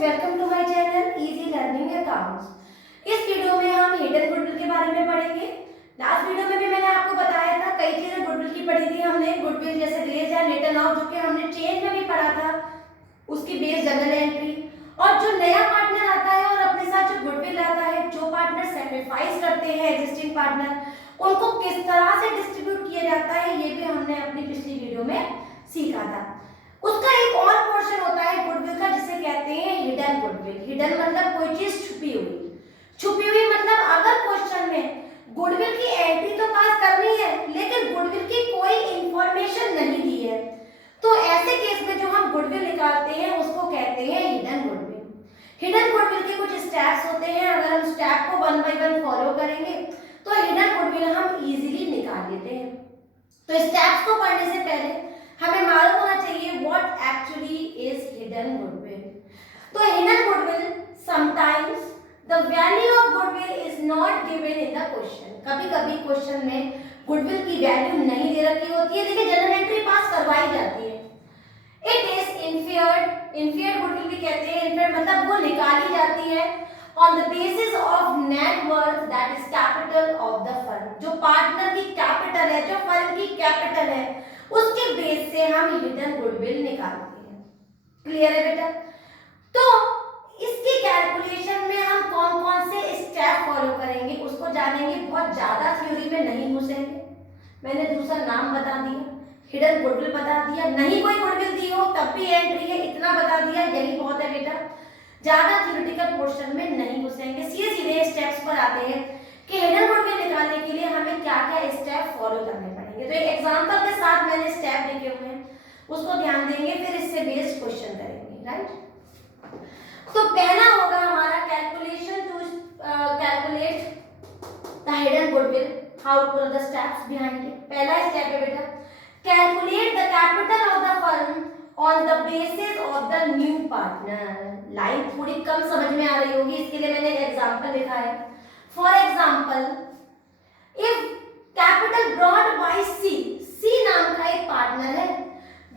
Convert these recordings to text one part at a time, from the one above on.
Welcome to my channel easy learning accounts. इस video में हम हिडन गुडविल के बारे में पढ़ेंगे। लास्ट वीडियो में भी मैंने आपको बताया था, कई चीजें गुडविल की पढ़ी थी हमने। गुडविल जैसे रेज या रिटर्न ऑफ, जो कि हमने चेंज में भी पढ़ा था, उसकी बेस जनरल एंट्री। और जो नया पार्टनर आता है और अपने साथ जो गुडविल आता है, जो पार्टनर सैक्रिफाइस करते हैं एग्जिस्टिंग पार्टनर, उनको किस तरह से डिस्ट्रीब्यूट किया जाता है, ये भी हमने अपनी पिछली वीडियो में सीखा था। उसका एक और पोर्शन होता है गुडविल का, जिसे कहते हैं हिडन गुडविल। हिडन मतलब कोई चीज छुपी हुई मतलब अगर क्वेश्चन में गुडविल की एंट्री तो पास करनी है, लेकिन गुडविल की कोई इंफॉर्मेशन नहीं दी है, तो ऐसे केस में जो हम गुडविल निकालते हैं उसको कहते हैं हिडन गुडविल। हिडन गुडविल के कुछ स्टेप्स होते हैं, अगर हम स्टेप को वन बाय वन फॉलो करेंगे तो हिडन गुडविल हम इजीली निकाल लेते हैं। तो स्टेप्स को पढ़ने से पहले हमें मालूम होना चाहिए what actually is hidden goodwill. तो hidden goodwill sometimes the value of goodwill is not given in the question. कभी-कभी क्वेश्चन में गुडविल की वैल्यू नहीं दे रखी होती है, लेकिन जनरल एंट्री पास करवाई जाती है। इट इज इंफियर्ड गुडविल भी कहते हैं। इंफियर्ड मतलब वो निकाली जाती है on the basis of net worth that is capital of the firm. जो पार्टनर की कैपिटल है, जो फर्म की कैपिटल है, उसके बेस से हम हिडन गुडविल निकालते हैं। क्लियर है बेटा? तो इसकी कैलकुलेशन में हम कौन कौन से स्टेप फॉलो करेंगे उसको जानेंगे। बहुत ज्यादा थ्योरी में नहीं घुसेंगे। मैंने दूसरा नाम बता दिया, हिडन गुडविल बता दिया, नहीं कोई गुडविल दी हो तब भी एंट्री है, इतना बता दिया, यही बहुत है बेटा। ज्यादा थ्योरेटिकल पोर्शन में नहीं घुसेंगे, सीधे सीधे स्टेप्स पर आते हैं कि हिडन गुडविल निकालने के लिए हमें क्या क्या स्टेप फॉलो करने पड़ेंगे। तो एक एग्जांपल के साथ मैंने स्टेप लिखे हुए हैं, उसको ध्यान देंगे, फिर इससे बेस्ड क्वेश्चन करेंगे। राइट? तो पहला होगा हमारा calculation to calculate the hidden goodwill, how to the steps behind it. पहला स्टेप है बेटा, calculate the capital of the firm on the basis of the new partner. Line थोड़ी कम समझ में आ रही होगी, इसके लिए मैंने एग्जांपल लिखा है। For example, if capital brought by C नाम का एक पार्टनर है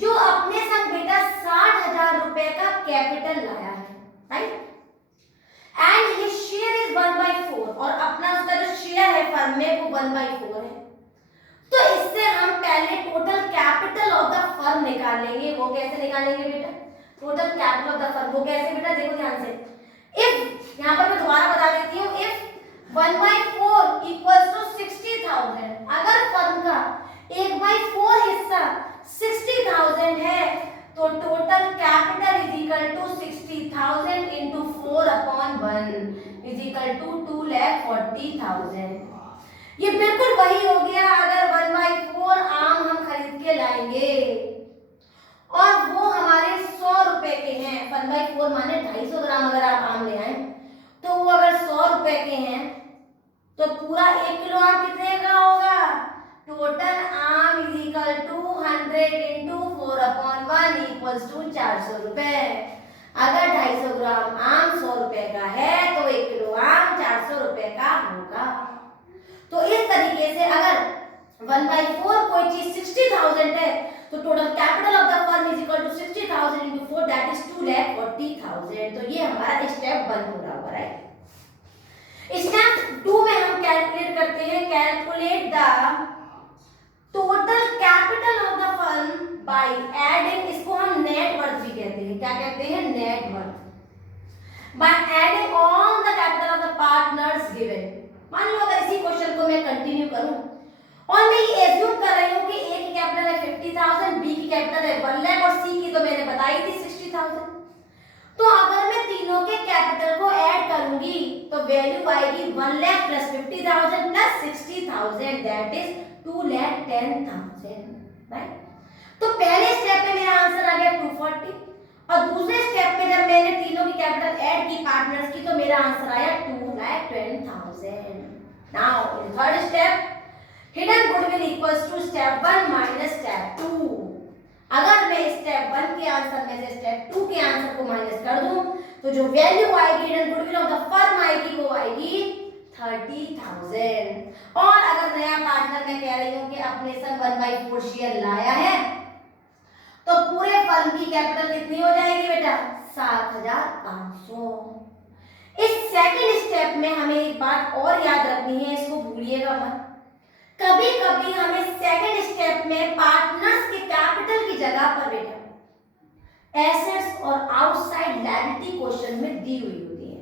जो अपने संग बेटा 60,000 रुपए का कैपिटल लाया है, right? And his share is 1/4, और अपना उसका जो शेयर है फर्म में वो 1/4 है। तो इससे हम पहले total capital of the firm निकालेंगे। वो कैसे निकालेंगे बेटा? Total capital of the firm वो कैसे बेटा? देखो ध्यान से। इफ, यहां पर मैं दोबारा बता देती हूं, इफ 1/4 इक्वल्स टू 60,000, अगर फर्म का 1/4 हिस्सा 60,000 है तो total capital is equal to 60,000 into 4/1 is equal to 2,40,000। ये बिल्कुल वही हो गया अगर 1/4 आम हम खरीद के लाएंगे और वो हमारे 100 रुपए के हैं। 1/4 माने 250 ग्राम अगर आप आम ले आए, तो वो अगर 100 रुपए के हैं तो पूरा 1 किलो आम कितने का होगा? टोटल आम is equal to 100 into 4/1 equals to 400 रुपए। अगर 250 ग्राम आम 100 रुपए का है तो 1 किलो आम 400 रुपए का होगा। तो इस तरीके से अगर 1/4 कोई चीज 60,000 है तो total capital of the firm is equal to 60,000 into 4 that is 2,40,000। तो ये हमारा स्टेप 1 हो रहा है। राइट? स्टेप 2 में हम कैलकुलेट करते हैं, calculate the total capital of the firm by adding, इसको हम नेट वर्थ भी कहते हैं। क्या कहते हैं? Net worth. By adding all the capital of the partners given. मान लो अगर इसी क्वेश्चन को मैं कंटिन्यू करूं और मैं ये एज्यूम कर रही हूं कि ए की कैपिटल है 50,000, बी की कैपिटल है 1 लाख और सी की तो मैंने बताई थी 60,000। तो अगर मैं तीनों के कैपिटल को ऐड करूंगी तो वैल्यू आएगी 1 lakh plus 50,000 plus 60,000 that is 2,10,000। Right? तो पहले स्टेप में मेरा आंसर आ गया 240 और दूसरे स्टेप में जब मैंने तीनों की कैपिटल ऐड की पार्टनर्स की तो मेरा आंसर आया 2,10,000। Now in third step, hidden goodwill equals to step 1 minus step 2। अगर मैं स्टेप 1 के आंसर में से स्टेप 2 के आंसर को माइनस कर दूं तो जो वैल्यू आएगी hidden goodwill of the firm आएगी वो आएगी 30,000। और अगर नया पार्टनर मैं कह रही हूं कि अपने संग 1/4 शेयर लाया है तो पूरे फर्म की कैपिटल कितनी हो जाएगी बेटा? 7,500। इस सेकंड स्टेप में हमें एक बात और याद रखनी है, इसको भूलिएगा मत। कभी कभी हमें सेकंड स्टेप में पार्टनर्स के कैपिटल की जगह पर बेटा एसेट्स और आउटसाइड लायबिलिटी क्वेश्चन में दी हुई होती है।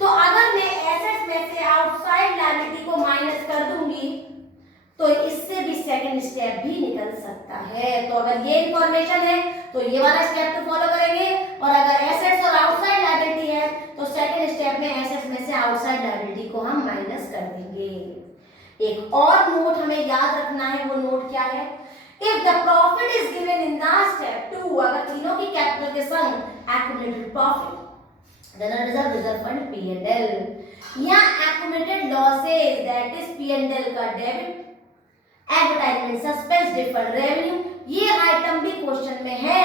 तो अगर मैं एसेट्स में से आउटसाइड लायबिलिटी को माइनस कर दूंगी तो इससे भी सेकंड स्टेप भी निकल सकता है। तो अगर ये इंफॉर्मेशन है तो ये वाला स्टेप तो फॉलो करेंगे, और अगर एसेट्स और आउटसाइड लायबिलिटी है तो सेकंड स्टेप में एसेट्स में से आउटसाइड लायबिलिटी को हम माइनस कर देंगे। एक और नोट हमें याद रखना है, वो नोट क्या है? If the profit is given in the step 2, अगर तीनों की कैपिटल के संग accumulated profit, then reserve fund P&L, या accumulated losses that is P&L का debit, advertisement suspense deferred revenue, ये आइटम भी क्वेश्चन में है।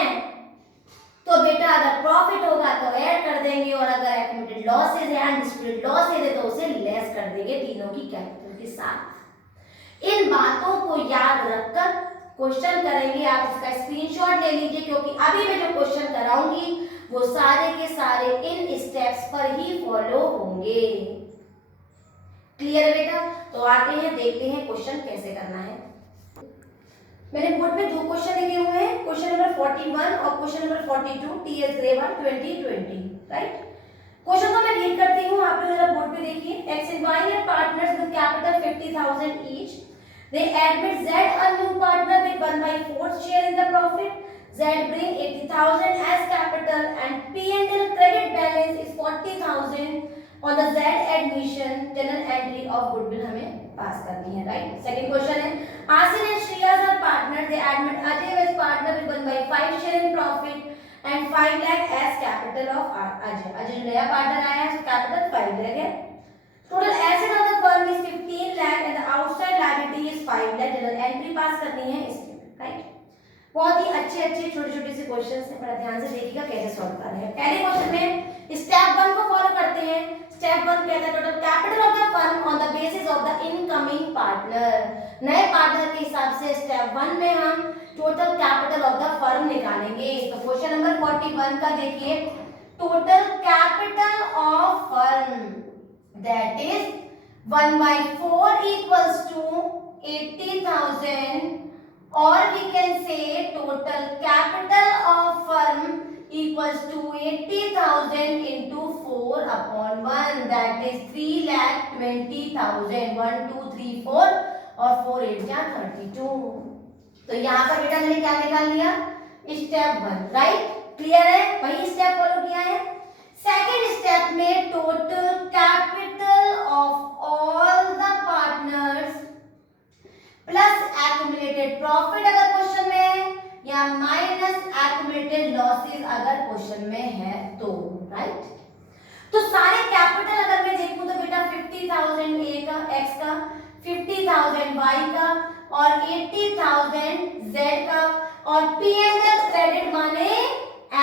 तो बेटा अगर प्रॉफिट होगा तो ऐड कर देंगे, और अगर accumulated losses है, अनडिस्प्यूटेड लॉसेज है तो उसे लेस कर देंगे तीनों की कैपिटल के साथ। इन बातों को याद रखकर क्वेश्चन करेंगे। आप इसका स्क्रीनशॉट ले लीजिए, क्योंकि अभी मैं जो क्वेश्चन कराऊंगी वो सारे के सारे इन स्टेप्स पर ही फॉलो होंगे। क्लियर है बेटा? तो आते हैं, देखते हैं क्वेश्चन कैसे करना है। मैंने बोर्ड में दो क्वेश्चन लिखे हुए हैं, क्वेश्चन नंबर 41 और question number 42, TS grade 1 2020, right. Question को मैं रीड करती हूँ, आप लोग जरा बोर्ड पे देखिए। X and Y are partners with capital 50,000 each. They admit Z, a new partner with 1/4 share in the profit. Z bring 80,000 as capital and P&L credit balance is 40,000 on the Z admission. Journal entry of goodwill हमें पास करनी है, right. Second question है, आसिन and Shreyas are partners. They admit Ajay as partner with 1/5 share in profit and 5 lakh as capital of Ajay. Ajay जो नया partner आया है उसका capital 5 lakh है। Total asset of the firm is 15 lakh and the outside liability is 5 lakh. General entry पास करनी है इसमें, right. बहुत ही अच्छे छोटे से क्वेश्चंस हैं, बड़ा ध्यान से देखिएगा कैसे सॉल्व कर रहे हैं। पहले क्वेश्चन में स्टेप 1 को फॉलो करते हैं। स्टेप 1 कहता है total capital of the firm on the basis of the incoming partner. नए पार्टनर के हिसाब से स्टेप 1 में हम total capital of the firm निकालेंगे। तो क्वेश्चन नंबर 41 का देखिए, total capital of firm that is 1/4 equals to 80,000, or we can say total capital of firm equals to 80,000 into 4/1, that is 3,20,000। 1 2 3 4 और 4 8 जा 32। तो यहाँ पर बेटा मैंने क्या निकाल लिया? Step 1, right. क्लियर है? वही स्टेप फॉलो किया है। सेकेंड स्टेप में total capital of all the partners plus accumulated profit अगर क्वेश्चन में है, या माइनस एक्यूमुलेटेड लॉसेस अगर क्वेश्चन में है तो, राइट। तो सारे कैपिटल अगर मैं देखूं तो बेटा 50,000 ए का, एक्स का, 50,000 वाई का और 80,000 जेड का, और P&L क्रेडिट माने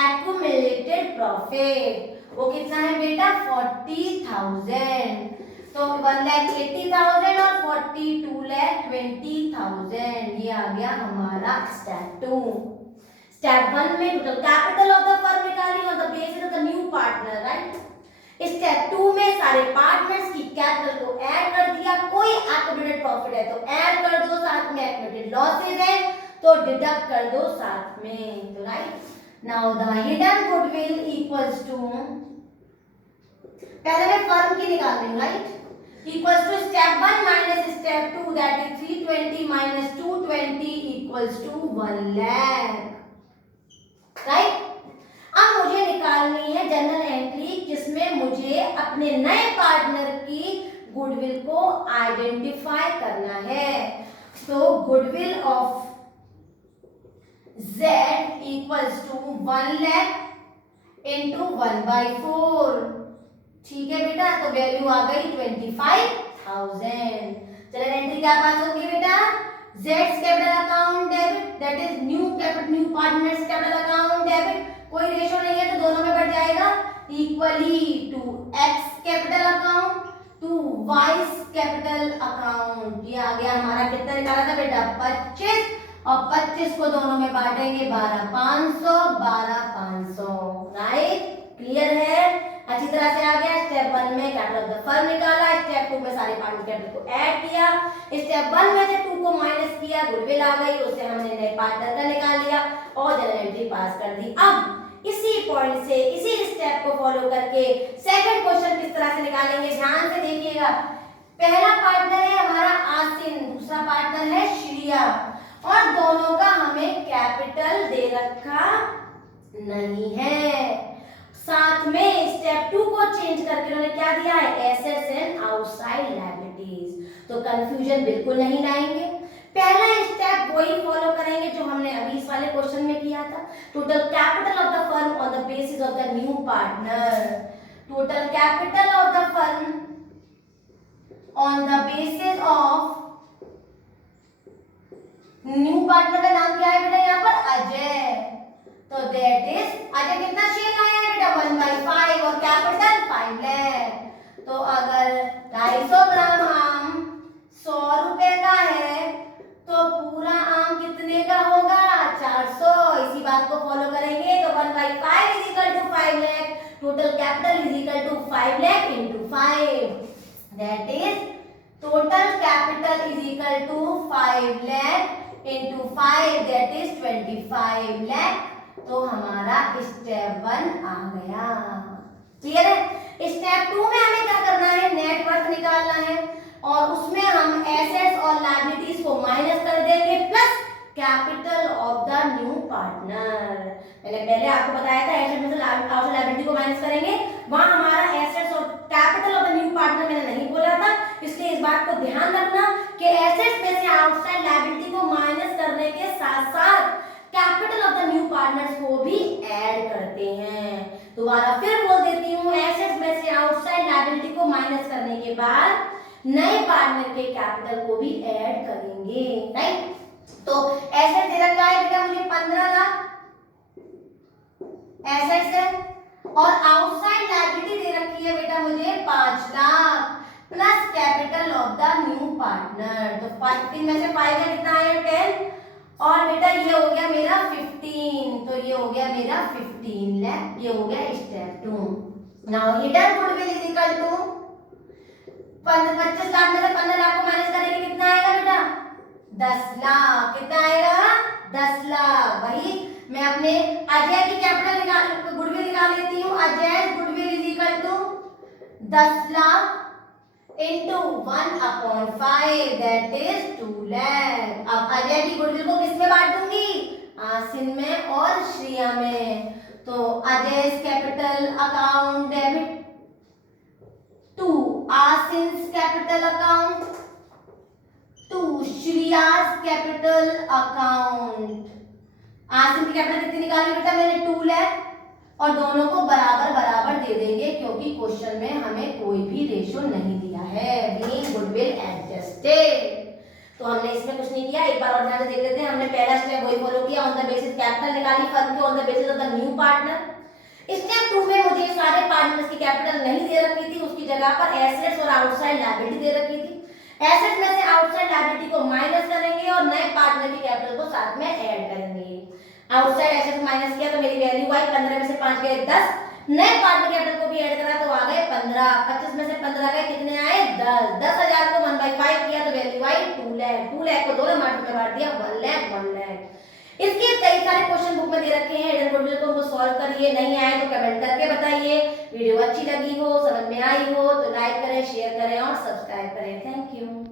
एक्यूमुलेटेड प्रॉफिट, वो कितना है बेटा? 40,000। तो 1,80,000 और 42,20,000, ये आ गया हमारा स्टेप 2। स्टेप 1 में total capital of the firm निकाली on the basis of the new partner, right. Step 2 में सारे पार्टनर्स की कैपिटल को ऐड कर दिया। कोई एक्यूमुलेटेड प्रॉफिट है तो ऐड कर दो, साथ में एक्यूमुलेटेड लॉसेज है तो डिडक्ट कर दो साथ में, तो right. Now the hidden goodwill equals to, पहले मैं फर्म की निकाल रही हूं, right. Equals to step 1 minus step 2, that is 320 minus 220 equals to 1 lakh, right. अब मुझे निकालनी है जनरल एंट्री, जिसमें मुझे अपने नए पार्टनर की गुडविल को आइडेंटिफाई करना है। तो goodwill of Z equals to 1 lakh into 1/4, ठीक है बेटा। तो वैल्यू आ गई 25,000। जनरल एंट्री क्या पास होगी बेटा? Z's capital account debit, that is new capital, new partners capital account debit, कोई रेशो नहीं है तो दोनों में बढ़ जाएगा, equally to X capital account to Y's capital account. ये आ गया हमारा, कितना निकाला था बेटा? 25 और 25 को दोनों में बांटेंगे 12 500 12 500। राइट, क्लियर है, अच्छी तरह से आ गया। स्टेप 1 में कैपिटल ऑफ द फर्म निकाला, स्टेप 2 में सारे पार्टनर कैपिटल को ऐड किया, स्टेप 1 में से 2 को माइनस किया, गुडविल आ गई, उससे हमने नए पार्टनर का निकाल लिया और जनरल एंट्री पास कर दी। अब इसी पॉइंट से, इसी स्टेप को फॉलो करके सेकंड क्वेश्चन किस तरह से निकालेंगे, ध्यान से देखिएगा। पहला पार्टनर है हमारा आसिन, दूसरा पार्टनर है श्रिया, और दोनों का हमें कैपिटल दे रखा नहीं है। साथ में स्टेप 2 को चेंज करके उन्होंने क्या दिया है, एसेट्स एंड आउटसाइड लायबिलिटीज। तो कंफ्यूजन बिल्कुल नहीं लाएंगे, पहला स्टेप वही फॉलो करेंगे जो हमने अभी इस वाले क्वेश्चन में किया था। Total capital of the firm on the basis of the new partner, total capital of the firm on the basis of new partner का नाम क्या है बेटा यहाँ पर, अजय। तो दैट इज, अजय कितना शेयर लाया है बेटा, 1/5 और कैपिटल 5 लाख। तो अगर 250 ग्राम आम 100 रुपए का है तो पूरा आम कितने का होगा, 400। इसी बात को फॉलो करेंगे तो 1/5 is equal to 5 lakh, total capital is equal to 5 lakh into 5, that is total capital is equal to 5 lakh into 5, that is 25 lakh. तो हमारा स्टेप 1 आ गया, क्लियर है। स्टेप 2 में हमें क्या करना है, नेटवर्थ निकालना है और उसमें हम एसेट्स और लायबिलिटीज को माइनस कर देंगे plus capital of the new partner. मैंने पहले आपको बताया था एसेट में से आउटसाइड लायबिलिटी को माइनस करेंगे, वहां हमारा एसेट्स और capital of the new partner मैंने नहीं बोला था, इसलिए इस बात को ध्यान रखना कि एसेट्स में से आउटसाइड लायबिलिटी को माइनस करने के साथ साथ capital of the new partners को भी ऐड करते हैं। दोबारा फिर बोल देती हूँ, एसेट्स में से आउटसाइड लायबिलिटी को माइनस करने के बाद नए पार्टनर के कैपिटल को भी ऐड करेंगे, राइट। तो एसेट दे रखा है बेटा मुझे 15 लाख एसेट्स है, और आउटसाइड लायबिलिटी दे रखी है बेटा मुझे 5 lakh plus capital of the new partner. तो 15 में से 5 का कितना आया, 10, और बेटा ये हो गया मेरा 15, तो ये हो गया मेरा 15 लाख, ये हो गया step 2। Now hidden goodwill is equal to 25 lakh में से 15 लाख को माइनस करेंगे कितना आएगा बेटा, 10 लाख। कितना आएगा, 10 लाख। वही मैं अपने अजय की कैपिटल निकाल, गुडविल निकाल लेती हूँ। Ajay goodwill is equal to 10 lakh into 1/5, that is 2 lakh. अब अजय की गुडविल को किसमें बांट दूंगी, आसिन में और श्रिया में। तो Ajay capital account debit to Asin's capital account to Shriya's capital account. Asin की कैपिटल कितनी निकाली बेटा मैंने, 2 लाख, और दोनों को बराबर बराबर दे देंगे क्योंकि क्वेश्चन में हमें कोई भी रेशो नहीं दिया है, बीइंग गुडविल एडजस्टेड। तो हमने इसमें कुछ नहीं किया, एक बार और ध्यान से देख लेते हैं। हमने पहला स्टेप वही फॉलो किया, ऑन द बेसिस कैपिटल निकाली फर्म के on the basis of the new partner. Step 2 में मुझे सारे पार्टनर्स की कैपिटल नहीं दे रखी थी, उसकी जगह पर एसेट्स और आउटसाइड लायबिलिटी दे रखी थी। एसेट्स में से आउटसाइड लायबिलिटी को माइनस करेंगे और नए पार्टनर की कैपिटल को साथ में ऐड करेंगे। आउटसाइड एसेट्स माइनस किया तो मेरी वैल्यू आई 15 में से 5 गए 10, नए पार्टनर कैपिटल को भी ऐड करा तो आ गए 15, 25 में से 15 गए कितने आए 10, 10,000 को 1/5 किया तो वैल्यू आई 2 लाख, 2 लाख को दोनों पार्ट में बांट दिया 1 लाख 1 लाख। इसके कई सारे क्वेश्चन बुक में दे रखे हैं, हिडन गुडविल को उनको सॉल्व करिए, नहीं आए तो कमेंट करके बताइए। वीडियो अच्छी लगी हो, समझ में आई हो तो लाइक करें, शेयर करें और सब्सक्राइब करें। Thank you.